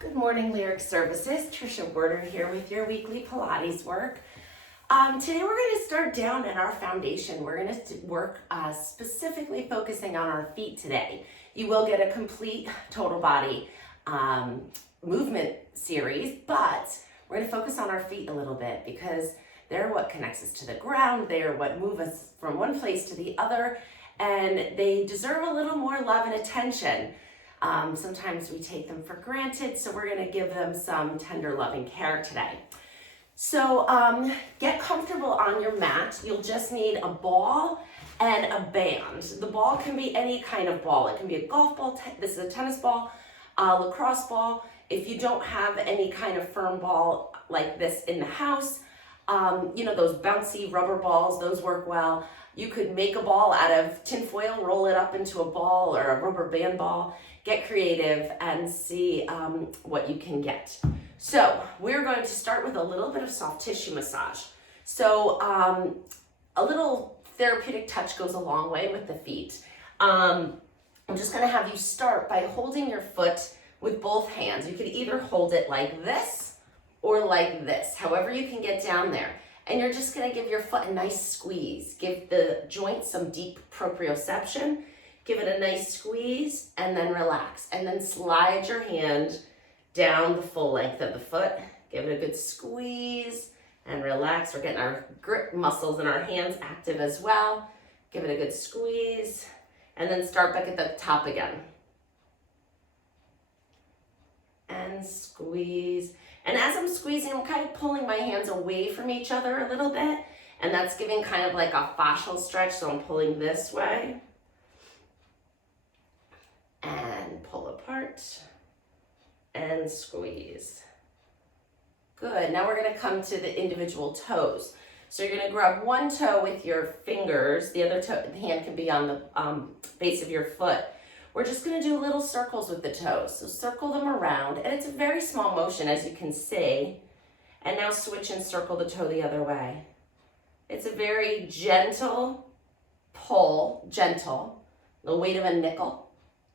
Good morning, Lyric Services. Trisha Werder here with your weekly Pilates work. Today we're going to start down at our foundation. We're going to work specifically focusing on our feet today. You will get a complete total body movement series, but we're going to focus on our feet a little bit because they're what connects us to the ground. They are what move us from one place to the other, and they deserve a little more love and attention. Sometimes we take them for granted, so we're going to give them some tender, loving care today. So get comfortable on your mat. You'll just need a ball and a band. The ball can be any kind of ball. It can be a golf ball. This is a tennis ball, a lacrosse ball. If you don't have any kind of firm ball like this in the house, those bouncy rubber balls, those work well. You could make a ball out of tin foil, roll it up into a ball or a rubber band ball. Get creative and see what you can get. So we're going to start with a little bit of soft tissue massage. So a little therapeutic touch goes a long way with the feet. I'm just going to have you start by holding your foot with both hands. You could either hold it like this or like this, however you can get down there. And you're just going to give your foot a nice squeeze. Give the joint some deep proprioception. Give it a nice squeeze and then relax. And then slide your hand down the full length of the foot. Give it a good squeeze and relax. We're getting our grip muscles in our hands active as well. Give it a good squeeze and then start back at the top again. And squeeze. And as I'm squeezing, I'm kind of pulling my hands away from each other a little bit. And that's giving kind of like a fascial stretch. So I'm pulling this way. And pull apart and squeeze. Good. Now we're going to come to the individual toes. So you're going to grab one toe with your fingers. The other toe, the hand can be on the base of your foot. We're just going to do little circles with the toes. So circle them around, and it's a very small motion, as you can see. And now switch and circle the toe the other way. It's a very gentle pull, gentle, the weight of a nickel.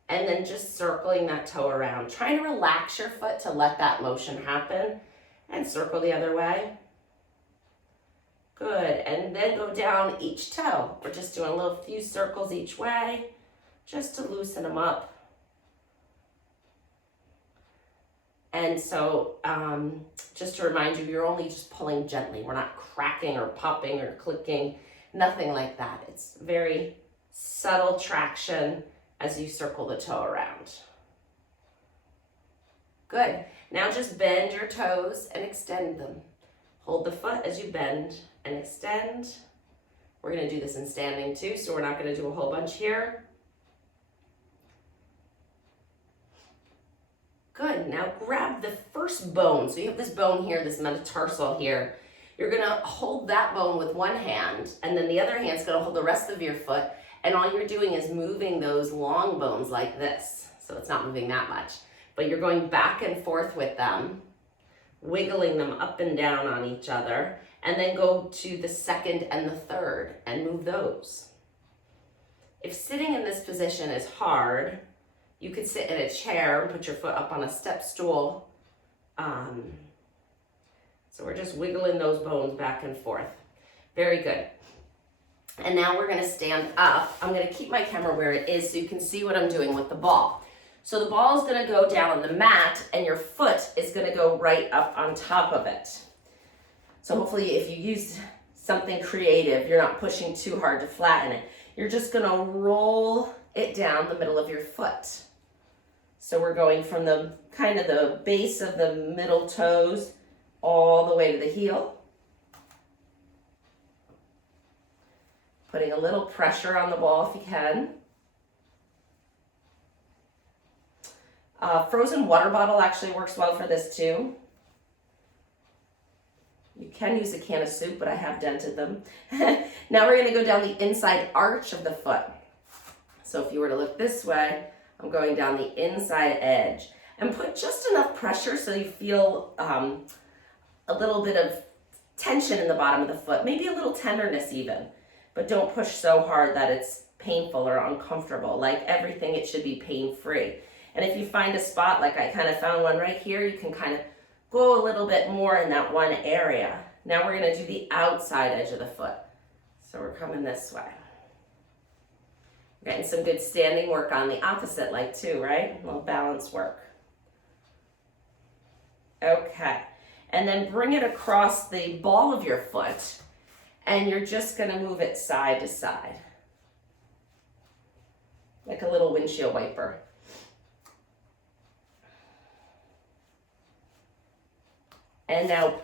And then just circling that toe around. Trying to relax your foot to let that motion happen. And circle the other way. Good. And then go down each toe. We're just doing a little few circles each way. Just to loosen them up. And so, just to remind you, you're only just pulling gently. We're not cracking or popping or clicking. Nothing like that. It's very subtle traction as you circle the toe around. Good. Now just bend your toes and extend them. Hold the foot as you bend and extend. We're going to do this in standing too, so we're not going to do a whole bunch here. Good. Now grab the first bone. So you have this bone here, this metatarsal here. You're going to hold that bone with one hand, and then the other hand's going to hold the rest of your foot. And all you're doing is moving those long bones like this. So it's not moving that much. But you're going back and forth with them, wiggling them up and down on each other, and then go to the second and the third and move those. If sitting in this position is hard, you could sit in a chair and put your foot up on a step stool. So we're just wiggling those bones back and forth. Very good. And now we're going to stand up. I'm going to keep my camera where it is so you can see what I'm doing with the ball. So the ball is going to go down on the mat and your foot is going to go right up on top of it. So hopefully if you use something creative, you're not pushing too hard to flatten it. You're just going to roll it down the middle of your foot. So we're going from the kind of the base of the middle toes all the way to the heel. Putting a little pressure on the ball if you can. Frozen water bottle actually works well for this too. You can use a can of soup, but I have dented them. Now we're going to go down the inside arch of the foot. So if you were to look this way, I'm going down the inside edge. And put just enough pressure so you feel a little bit of tension in the bottom of the foot, maybe a little tenderness even. But don't push so hard that it's painful or uncomfortable. Like everything, it should be pain-free. And if you find a spot, like I kind of found one right here, you can kind of go a little bit more in that one area. Now we're gonna do the outside edge of the foot. So we're coming this way. Getting some good standing work on the opposite leg too, right? A little balance work. Okay, and then bring it across the ball of your foot, and you're just gonna move it side to side, like a little windshield wiper. And now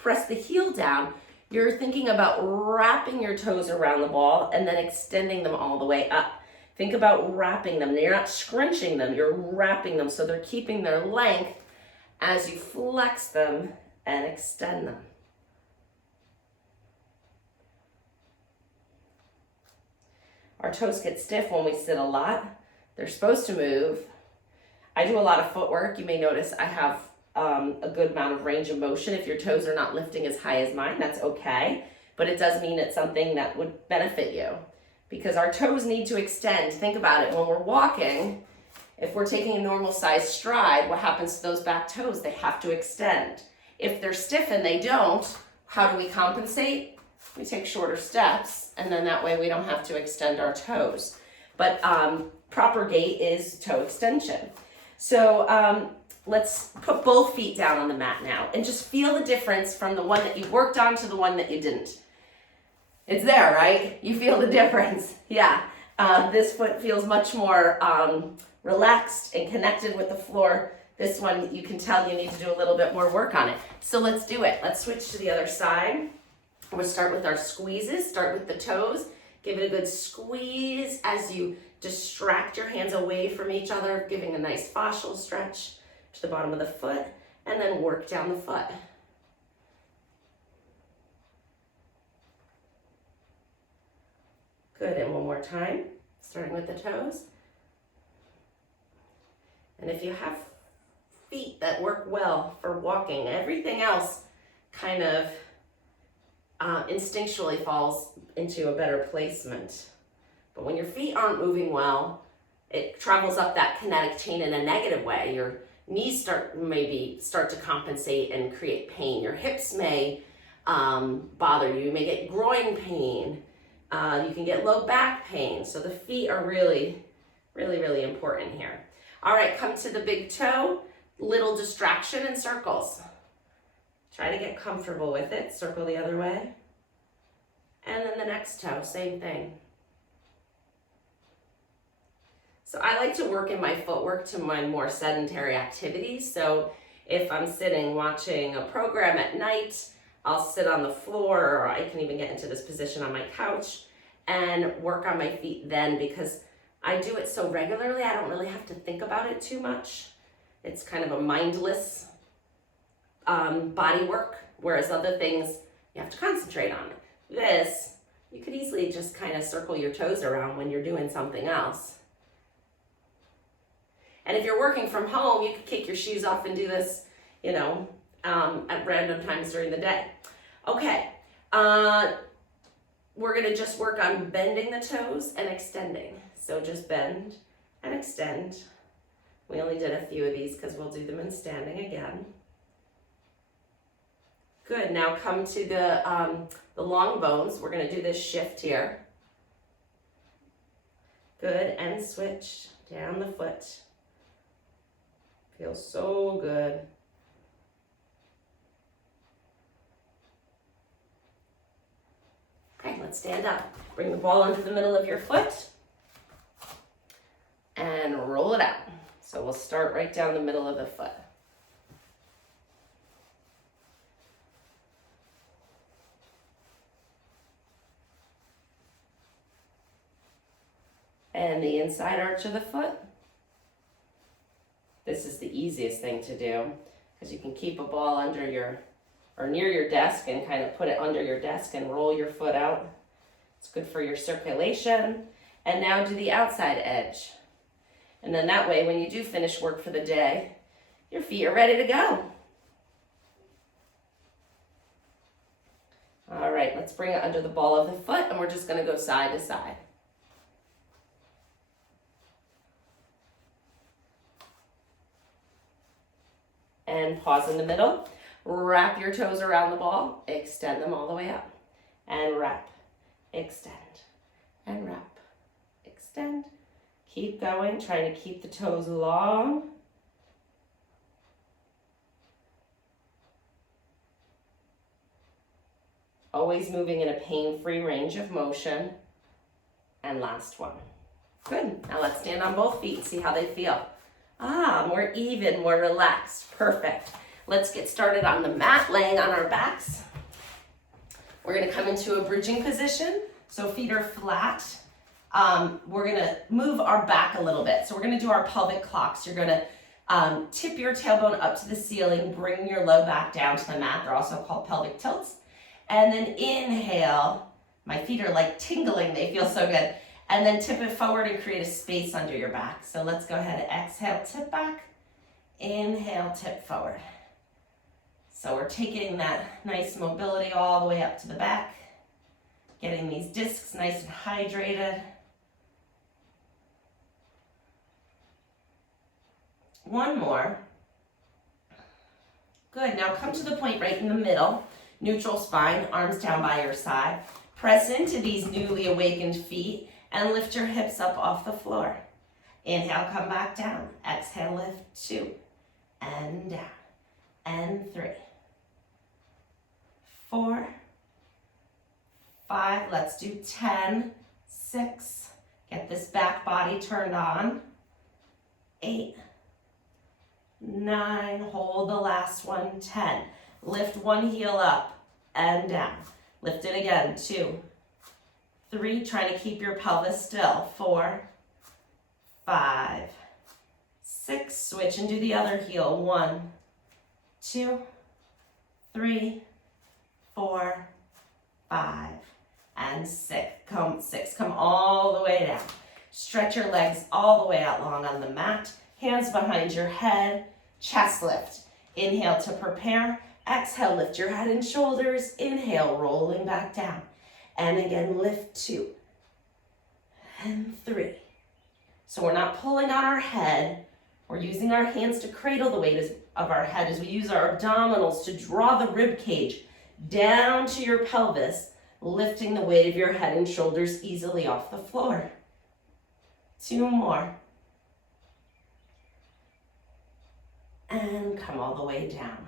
press the heel down. You're thinking about wrapping your toes around the ball and then extending them all the way up. Think about wrapping them. You're not scrunching them, you're wrapping them so they're keeping their length as you flex them and extend them. Our toes get stiff when we sit a lot. They're supposed to move. I do a lot of footwork. You may notice I have a good amount of range of motion. If your toes are not lifting as high as mine, that's okay. But it does mean it's something that would benefit you because our toes need to extend. Think about it. When we're walking, if we're taking a normal size stride, what happens to those back toes? They have to extend. If they're stiff and they don't, how do we compensate? We take shorter steps, and then that way we don't have to extend our toes. But proper gait is toe extension. So let's put both feet down on the mat now and just feel the difference from the one that you worked on to the one that you didn't. It's there, right? You feel the difference. Yeah. This foot feels much more relaxed and connected with the floor. This one, you can tell you need to do a little bit more work on it. So let's do it. Let's switch to the other side. We'll start with our squeezes. Start with the toes. Give it a good squeeze as you distract your hands away from each other, giving a nice fascial stretch to the bottom of the foot, and then work down the foot. Good, and one more time, starting with the toes. And if you have feet that work well for walking, everything else kind of instinctually falls into a better placement. But when your feet aren't moving well, it travels up that kinetic chain in a negative way. Your knees maybe start to compensate and create pain. Your hips may bother you. You may get groin pain. You can get low back pain. So the feet are really, really, really important here. All right, come to the big toe. Little distraction in circles. Try to get comfortable with it. Circle the other way. And then the next toe, same thing. So I like to work in my footwork to my more sedentary activities. So if I'm sitting watching a program at night, I'll sit on the floor, or I can even get into this position on my couch and work on my feet then, because I do it so regularly, I don't really have to think about it too much. It's kind of a mindless body work, whereas other things you have to concentrate on. This, you could easily just kind of circle your toes around when you're doing something else. And if you're working from home, you could kick your shoes off and do this, at random times during the day. Okay, we're gonna just work on bending the toes and extending. So just bend and extend. We only did a few of these because we'll do them in standing again. Good, now come to the long bones. We're gonna do this shift here. Good, and switch down the foot. Feels so good. Okay, let's stand up. Bring the ball into the middle of your foot and roll it out. So we'll start right down the middle of the foot. And the inside arch of the foot. This is the easiest thing to do because you can keep a ball under or near your desk and kind of put it under your desk and roll your foot out. It's good for your circulation. And now do the outside edge. And then that way, when you do finish work for the day, your feet are ready to go. All right, let's bring it under the ball of the foot, and we're just gonna go side to side. and pause in the middle. Wrap your toes around the ball, extend them all the way up, and wrap, extend, and wrap, extend. Keep going, trying to keep the toes long. Always moving in a pain-free range of motion. And last one. Good. Now let's stand on both feet, see how they feel. More even, more relaxed. Perfect. Let's get started on the mat, laying on our backs. We're going to come into a bridging position, so feet are flat. We're going to move our back a little bit. So we're going to do our pelvic clocks. You're going to tip your tailbone up to the ceiling, bring your low back down to the mat. They're also called pelvic tilts. And then inhale. My feet are like tingling. They feel so good. And then tip it forward and create a space under your back. So let's go ahead and exhale, tip back. Inhale, tip forward. So we're taking that nice mobility all the way up to the back. Getting these discs nice and hydrated. One more. Good. Now come to the point right in the middle. Neutral spine, arms down by your side. Press into these newly awakened feet and lift your hips up off the floor. Inhale, come back down. Exhale, lift 2 and down. And 3, 4, 5. Let's do 10, 6. Get this back body turned on. 8, 9. Hold the last one. 10. Lift one heel up and down. Lift it again. 2, 3. Trying to keep your pelvis still. 4, 5, 6. Switch and do the other heel. 1, 2, 3, 4, 5, and 6. Come all the way down. Stretch your legs all the way out long on the mat. Hands behind your head. Chest lift. Inhale to prepare. Exhale, lift your head and shoulders. Inhale, rolling back down. And again, lift 2 and 3. So we're not pulling on our head. We're using our hands to cradle the weight of our head as we use our abdominals to draw the rib cage down to your pelvis, lifting the weight of your head and shoulders easily off the floor. 2 more. And come all the way down.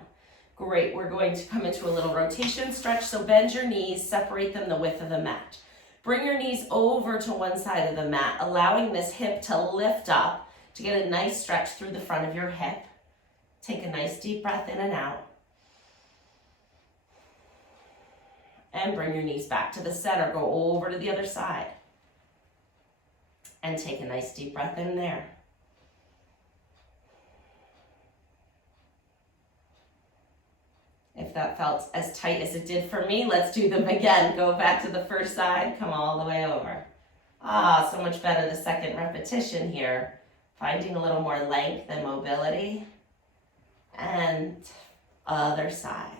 Great, we're going to come into a little rotation stretch, so bend your knees, separate them the width of the mat. Bring your knees over to one side of the mat, allowing this hip to lift up to get a nice stretch through the front of your hip. Take a nice deep breath in and out. And bring your knees back to the center, go over to the other side. And take a nice deep breath in there. If that felt as tight as it did for me, let's do them again. Go back to the first side, come all the way over. So much better the second repetition here. Finding a little more length and mobility. And other side.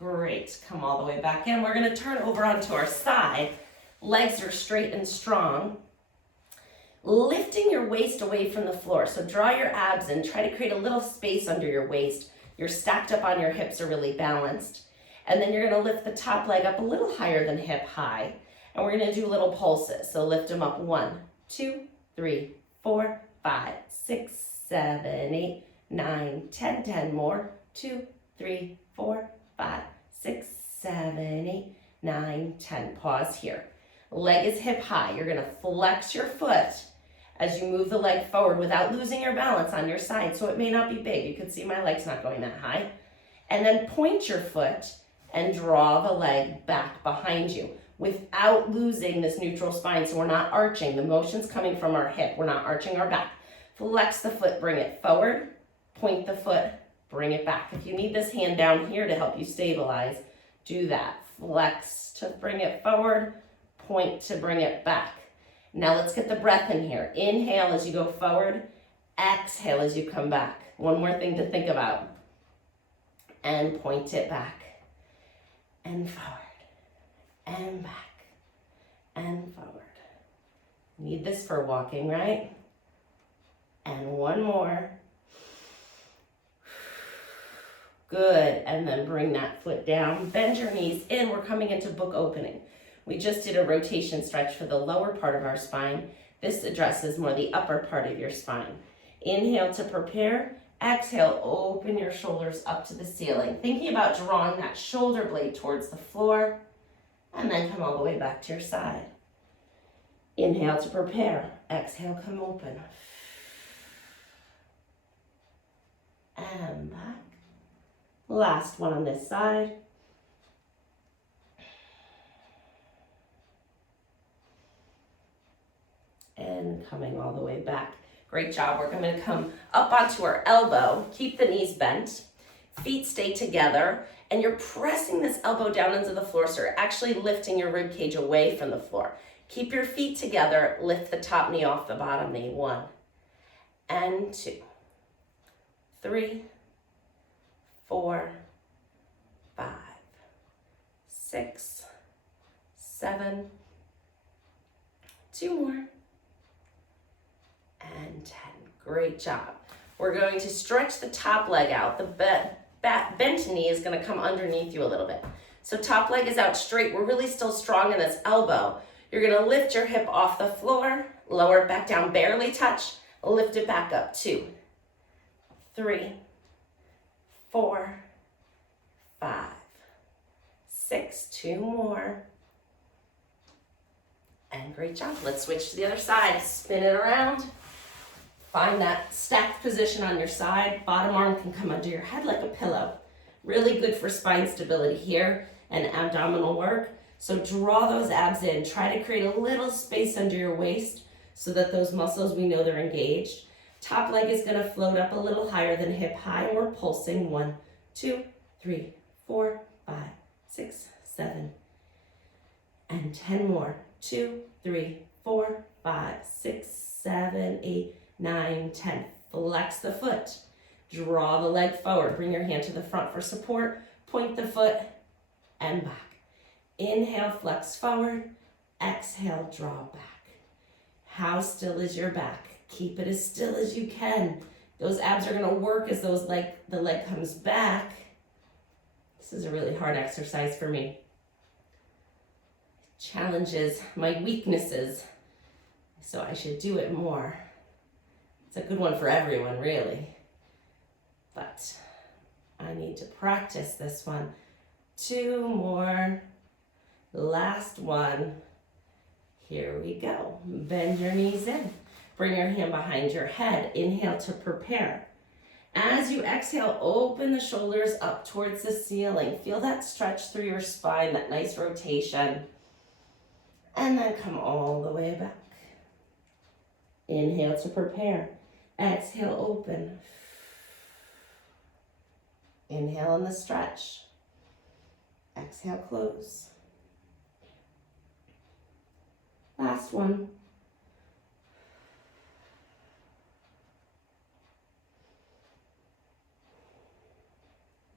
Great, come all the way back in. We're gonna turn over onto our side. Legs are straight and strong. Lifting your waist away from the floor. So draw your abs in, try to create a little space under your waist. You're stacked up on your hips are really balanced. And then you're gonna lift the top leg up a little higher than hip high. And we're gonna do little pulses. So lift them up 1, 2, 3, 4, 5, 6, 7, 8, 9, 10, 10 more. 2, 3, 4, 5, 6, 7, 8, 9, 10. Pause here. Leg is hip high. You're gonna flex your foot as you move the leg forward without losing your balance on your side. So it may not be big. You can see my leg's not going that high. And then point your foot and draw the leg back behind you without losing this neutral spine. So we're not arching. The motion's coming from our hip. We're not arching our back. Flex the foot, bring it forward. Point the foot, bring it back. If you need this hand down here to help you stabilize, do that. Flex to bring it forward, point to bring it back. Now let's get the breath in here. Inhale as you go forward, exhale as you come back. One more thing to think about. And point it back. And forward. And back. And forward. Need this for walking, right? And one more. Good, and then bring that foot down. Bend your knees in. We're coming into book opening. We just did a rotation stretch for the lower part of our spine. This addresses more the upper part of your spine. Inhale to prepare. Exhale, open your shoulders up to the ceiling. Thinking about drawing that shoulder blade towards the floor, and then come all the way back to your side. Inhale to prepare. Exhale, come open. And back. Last one on this side. And coming all the way back. Great job. We're going to come up onto our elbow. Keep the knees bent. Feet stay together. And you're pressing this elbow down into the floor, so you're actually lifting your rib cage away from the floor. Keep your feet together. Lift the top knee off the bottom knee. 1 and 2, 3, 4, 5, 6, 7, 2 more, and 10. Great job. We're going to stretch the top leg out. The bent knee is going to come underneath you a little bit. So top leg is out straight. We're really still strong in this elbow. You're going to lift your hip off the floor, lower it back down, barely touch, lift it back up. 2, 3, 4, 5, 6, 2 more. And great job. Let's switch to the other side. Spin it around. Find that stacked position on your side. Bottom arm can come under your head like a pillow. Really good for spine stability here and abdominal work. So draw those abs in. Try to create a little space under your waist so that those muscles, we know they're engaged. Top leg is going to float up a little higher than hip high. We're pulsing. 1, 2, 3, 4, 5, 6, 7, and 10 more. 2, 3, 4, 5, 6, 7, 8, 9, 10. Flex the foot. Draw the leg forward. Bring your hand to the front for support. Point the foot and back. Inhale, flex forward. Exhale, draw back. How still is your back? Keep it as still as you can. Those abs are going to work as the leg comes back. This is a really hard exercise for me. Challenges my weaknesses, so I should do it more. It's a good one for everyone, really. But I need to practice this one. 2 more. Last one. Here we go. Bend your knees in. Bring your hand behind your head. Inhale to prepare. As you exhale, open the shoulders up towards the ceiling. Feel that stretch through your spine, that nice rotation. And then come all the way back. Inhale to prepare. Exhale, open. Inhale in the stretch. Exhale, close. Last one.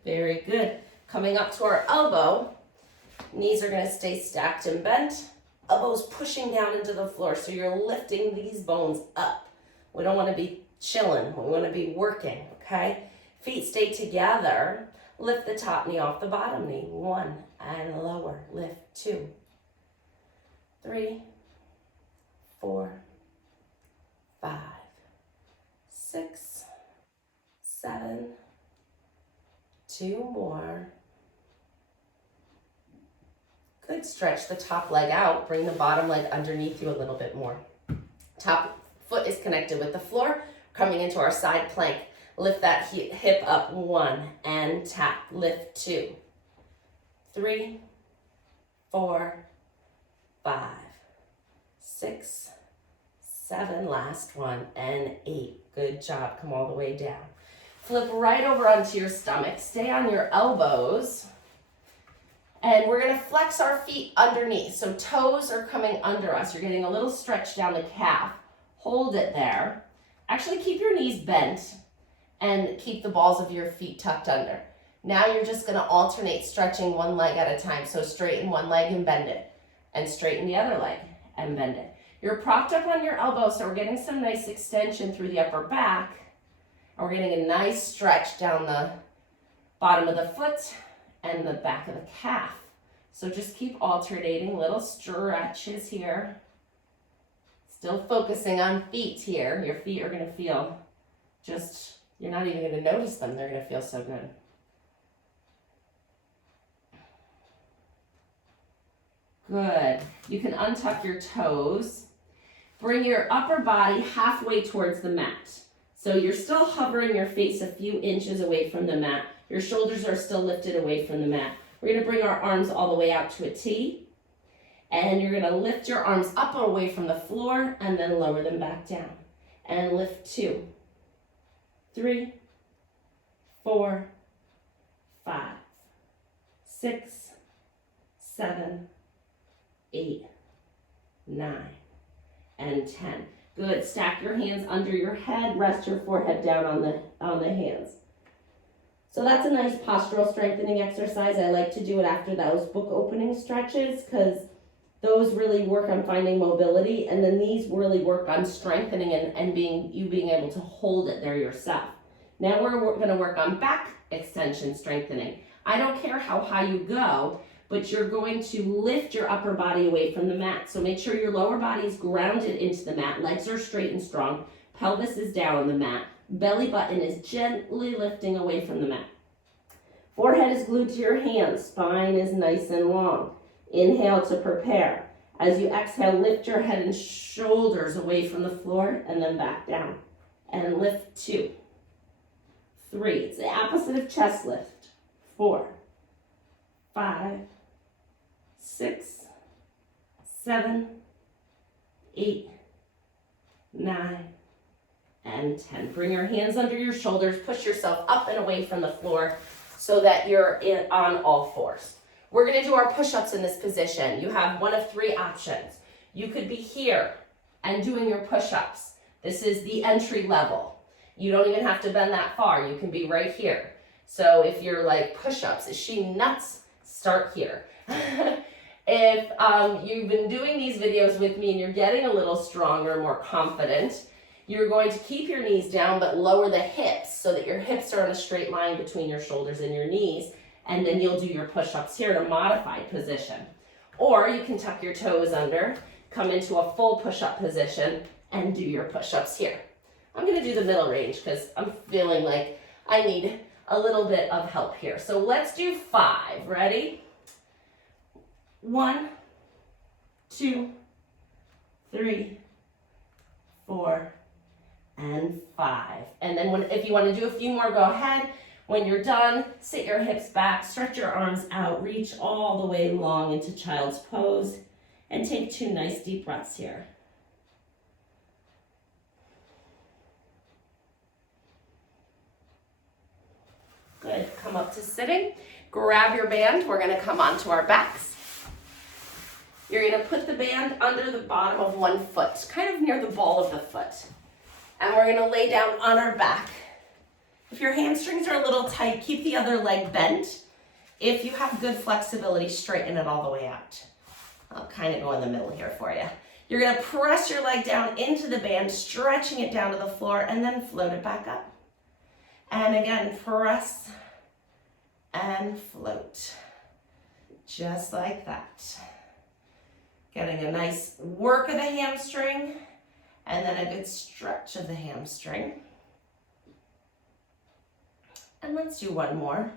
Very good. Coming up to our elbow. Knees are going to stay stacked and bent. Elbows pushing down into the floor, so you're lifting these bones up. We don't want to be chilling. We want to be working, okay? Feet stay together. Lift the top knee off the bottom knee. 1 and lower. Lift. 2, 3, 4, 5, 6, 7, 2 more. Good. Stretch the top leg out. Bring the bottom leg underneath you a little bit more. Top foot is connected with the floor. Coming into our side plank. Lift that hip up. 1 and tap. Lift. 2, 3, 4, 5, 6, 7. Last one. And 8. Good job. Come all the way down. Flip right over onto your stomach. Stay on your elbows. And we're going to flex our feet underneath. So toes are coming under us. You're getting a little stretch down the calf. Hold it there. Actually, keep your knees bent and keep the balls of your feet tucked under. Now you're just going to alternate stretching one leg at a time. So straighten one leg and bend it. And straighten the other leg and bend it. You're propped up on your elbow, so we're getting some nice extension through the upper back. And we're getting a nice stretch down the bottom of the foot and the back of the calf. So just keep alternating little stretches here. Still focusing on feet here. Your feet are going to feel just, you're not even going to notice them. They're going to feel so good. Good. You can untuck your toes. Bring your upper body halfway towards the mat. So you're still hovering your face a few inches away from the mat. Your shoulders are still lifted away from the mat. We're going to bring our arms all the way out to a T. And you're going to lift your arms up and away from the floor and then lower them back down. And lift 2, 3, 4, 5, 6, 7, 8, 9, and 10. Good. Stack your hands under your head. Rest your forehead down on the hands. So that's a nice postural strengthening exercise. I like to do it after those book opening stretches because those really work on finding mobility, and then these really work on strengthening and being able to hold it there yourself. Now we're going to work on back extension strengthening. I don't care how high you go, but you're going to lift your upper body away from the mat. So make sure your lower body is grounded into the mat. Legs are straight and strong. Pelvis is down on the mat. Belly button is gently lifting away from the mat. Forehead is glued to your hands. Spine is nice and long. Inhale to prepare. As you exhale, lift your head and shoulders away from the floor and then back down. And lift 2, 3. It's the opposite of chest lift. 4, 5, 6, 7, 8, 9, and 10. Bring your hands under your shoulders. Push yourself up and away from the floor so that you're on all fours. We're going to do our push-ups in this position. You have one of 3 options. You could be here and doing your push-ups. This is the entry level. You don't even have to bend that far. You can be right here. So if you're like push-ups, is she nuts? Start here. If you've been doing these videos with me and you're getting a little stronger, more confident, you're going to keep your knees down but lower the hips so that your hips are in a straight line between your shoulders and your knees, and then you'll do your push-ups here in a modified position. Or you can tuck your toes under, come into a full push-up position, and do your push-ups here. I'm going to do the middle range because I'm feeling like I need a little bit of help here. So let's do 5. Ready? 1, 2, 3, 4, and 5. And then if you want to do a few more, go ahead. When you're done, sit your hips back, stretch your arms out, reach all the way long into child's pose, and take 2 nice deep breaths here. Good. Come up to sitting. Grab your band. We're going to come onto our backs. You're going to put the band under the bottom of one foot, kind of near the ball of the foot. And we're going to lay down on our back. If your hamstrings are a little tight, keep the other leg bent. If you have good flexibility, straighten it all the way out. I'll kind of go in the middle here for you. You're going to press your leg down into the band, stretching it down to the floor, and then float it back up. And again, press and float. Just like that. Getting a nice work of the hamstring, and then a good stretch of the hamstring. And let's do one more.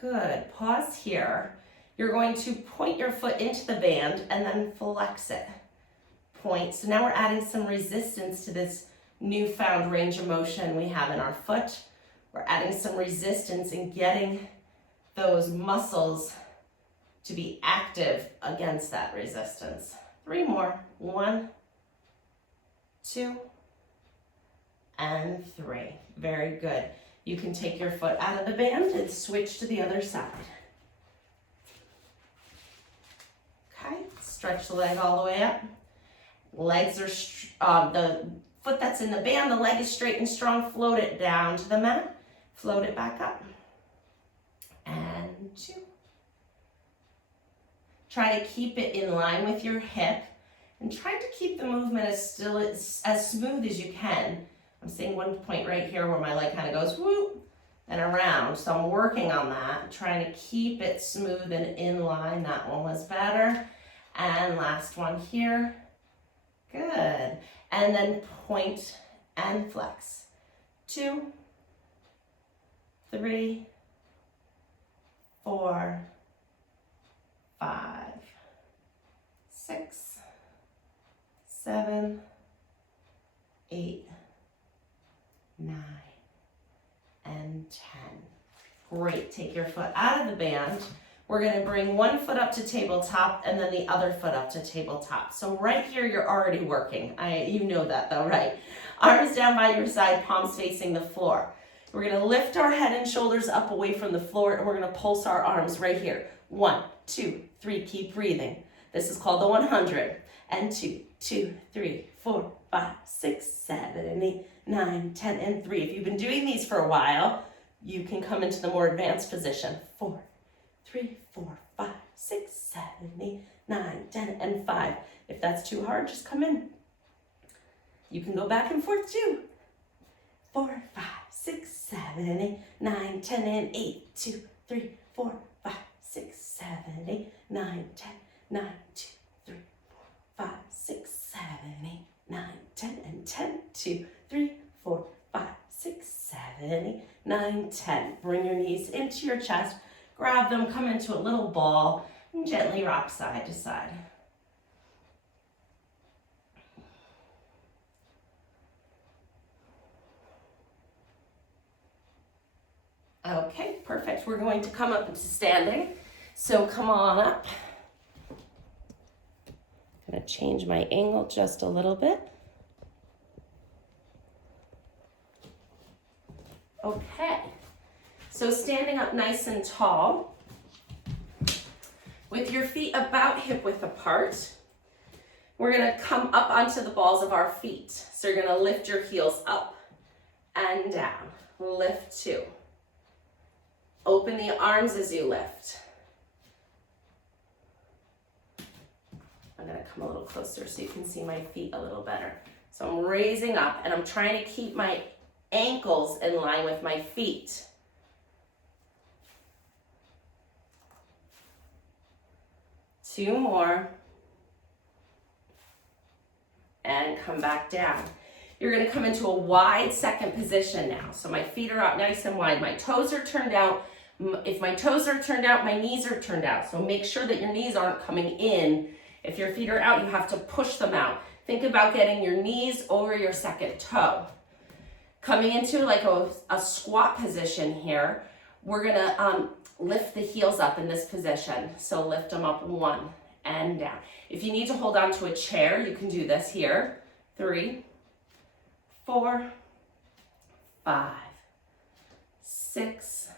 Good. Pause here. You're going to point your foot into the band and then flex it. Point. So now we're adding some resistance to this newfound range of motion we have in our foot. We're adding some resistance and getting those muscles to be active against that resistance. 3 more. 1, 2, and 3. Very good. You can take your foot out of the band and switch to the other side. Okay, stretch the leg all the way up. Legs are, the foot that's in the band, the leg is straight and strong. Float it down to the mat. Float it back up. And 2. Try to keep it in line with your hip And try to keep the movement as smooth as you can. I'm seeing one point right here where my leg kind of goes whoop and around. So I'm working on that, trying to keep it smooth and in line. That one was better. And last one here. Good. And then point and flex. 2, 3, 4, 5, 6, 7, 8, 9, and 10. Great. Take your foot out of the band. We're going to bring one foot up to tabletop and then the other foot up to tabletop. So right here, you're already working. You know that though, right? Arms down by your side, palms facing the floor. We're going to lift our head and shoulders up away from the floor, and we're going to pulse our arms right here. 1, 2, 3. Keep breathing. This is called the 100. And 2, 2, 3, 4, 5, 6, 7, 8, 9, 10, and 3. If you've been doing these for a while, you can come into the more advanced position. 4, 3, 4, 5, 6, 7, 8, 9, 10, and 5. If that's too hard, just come in. You can go back and forth too. 4, 5, 6, 7, 8, 9, 10, and 8. 2, 3, 4, 5, 6, 7, 8, 9, 10, 9, 2, 3, 4, 5, 6, 7, 8, 9, 10, and 10. 2, 3, 4, 5, 6, 7, 8, 9, 10. Bring your knees into your chest. Grab them, come into a little ball, and gently rock side to side. Okay, perfect. We're going to come up into standing. So come on up. I'm going to change my angle just a little bit. Okay. So standing up nice and tall, with your feet about hip width apart, we're going to come up onto the balls of our feet. So you're going to lift your heels up and down. Lift 2. Open the arms as you lift. I'm going to come a little closer so you can see my feet a little better. So I'm raising up and I'm trying to keep my ankles in line with my feet. Two more. And come back down. You're going to come into a wide second position now. So my feet are out nice and wide. My toes are turned out. If my toes are turned out, my knees are turned out. So make sure that your knees aren't coming in. If your feet are out, you have to push them out. Think about getting your knees over your second toe. Coming into like a squat position here, we're going to lift the heels up in this position. So lift them up 1 and down. If you need to hold on to a chair, you can do this here. 3, 4, 5, 6,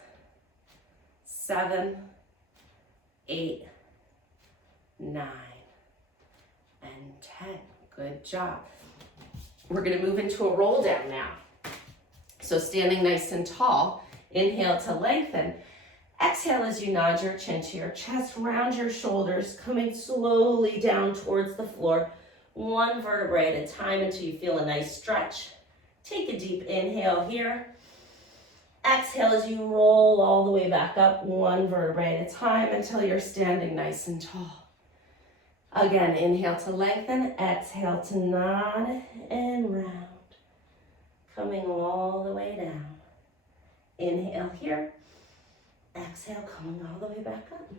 7, 8, 9, and 10. Good job. We're going to move into a roll down now. So standing nice and tall, inhale to lengthen. Exhale as you nod your chin to your chest, round your shoulders, coming slowly down towards the floor, 1 vertebrae at a time until you feel a nice stretch. Take a deep inhale here. Exhale as you roll all the way back up, 1 vertebrae at a time until you're standing nice and tall. Again, inhale to lengthen, exhale to nod and round. Coming all the way down. Inhale here. Exhale, coming all the way back up.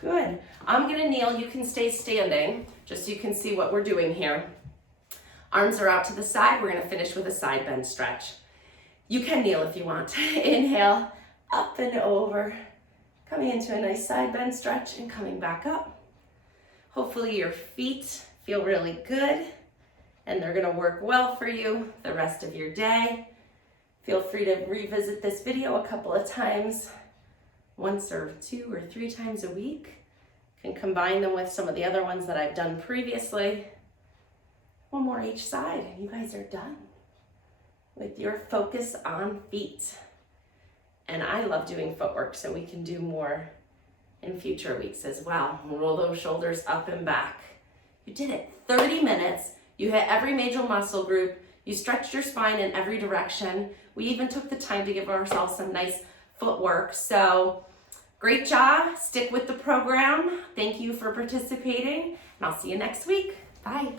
Good. I'm going to kneel. You can stay standing, just so you can see what we're doing here. Arms are out to the side. We're going to finish with a side bend stretch. You can kneel if you want. Inhale, up and over. Coming into a nice side bend stretch and coming back up. Hopefully your feet feel really good and they're going to work well for you the rest of your day. Feel free to revisit this video a couple of times, once or 2 or 3 times a week. You can combine them with some of the other ones that I've done previously. 1 more each side, and you guys are done with your focus on feet. And I love doing footwork, so we can do more in future weeks as well. Roll those shoulders up and back. You did it 30 minutes. You hit every major muscle group. You stretched your spine in every direction. We even took the time to give ourselves some nice footwork. So great job. Stick with the program. Thank you for participating, and I'll see you next week. Bye.